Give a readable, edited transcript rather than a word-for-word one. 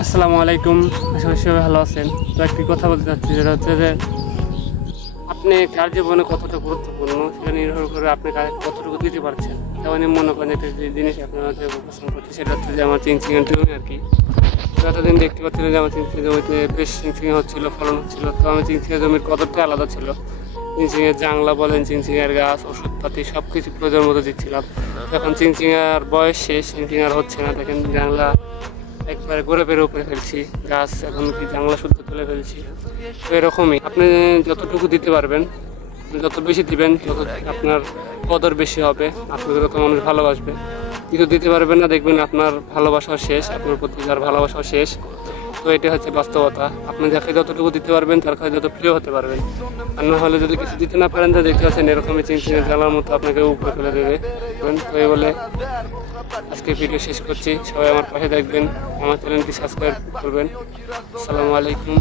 আসসালামু আলাইকুম। আশা করি সবাই ভালো আছেন। তো একটি কথা বলতে চাচ্ছি, যেটা হচ্ছে যে আপনি কার জীবনে কতটা গুরুত্বপূর্ণ সেটা নির্ভর করে আপনি কতটুকু দিতে পারছেন। যেমন মনে করেন একটা যে জিনিস আপনার মাঝে উপস্থাপন করছে, সেটা হচ্ছে যে আমার চিংচিঙের জমি আর কি। তো এতদিন দেখতে পাচ্ছিলেন যে আমার চিংচিঙের জমিতে বেশ চিংচিঙে হচ্ছিলো, ফলন হচ্ছিলো। তো আমি চিংচিঙের জমির কতটা আলাদা ছিল, চিংচিঙের জাংলা বলেন, চিংচিঙের গাছ, ওষুধপাতি সব কিছু প্রয়োজন মতো দিচ্ছিলাম। এখন চিংচিঙার বয়স শেষ, চিংচিঙার হচ্ছে না। দেখেন জাংলা একবারে ঘুরে ফিরে উপরে ফেলছি, গাছ এখন কি জাংলা শুদ্ধ তুলে ফেলছি। তো এরকমই আপনি যতটুকু দিতে পারবেন, যত বেশি দিবেন তত আপনার কদর বেশি হবে, আপনাকে তত মানুষ ভালোবাসবে। কিছু দিতে পারবেন না, দেখবেন আপনার ভালোবাসাও শেষ, আপনার প্রতি তার ভালোবাসাও শেষ। তো এটা হচ্ছে বাস্তবতা। আপনি যাকে যতটুকু দিতে পারবেন তার কাছে যত প্রিয় হতে পারবেন। আর না হলে যদি কিছু দিতে না পারেন, তো দেখতে পাচ্ছেন এরকমই চিংচিঙে জ্বালার মতো আপনাকে উপরে ফেলে দেবে। তো এই বলে আজকে ভিডিও শেষ করছি। সবাই আমার পাশে দেখবেন, আমার চ্যানেলটি সাবস্ক্রাইব করবেন। আসসালামু আলাইকুম।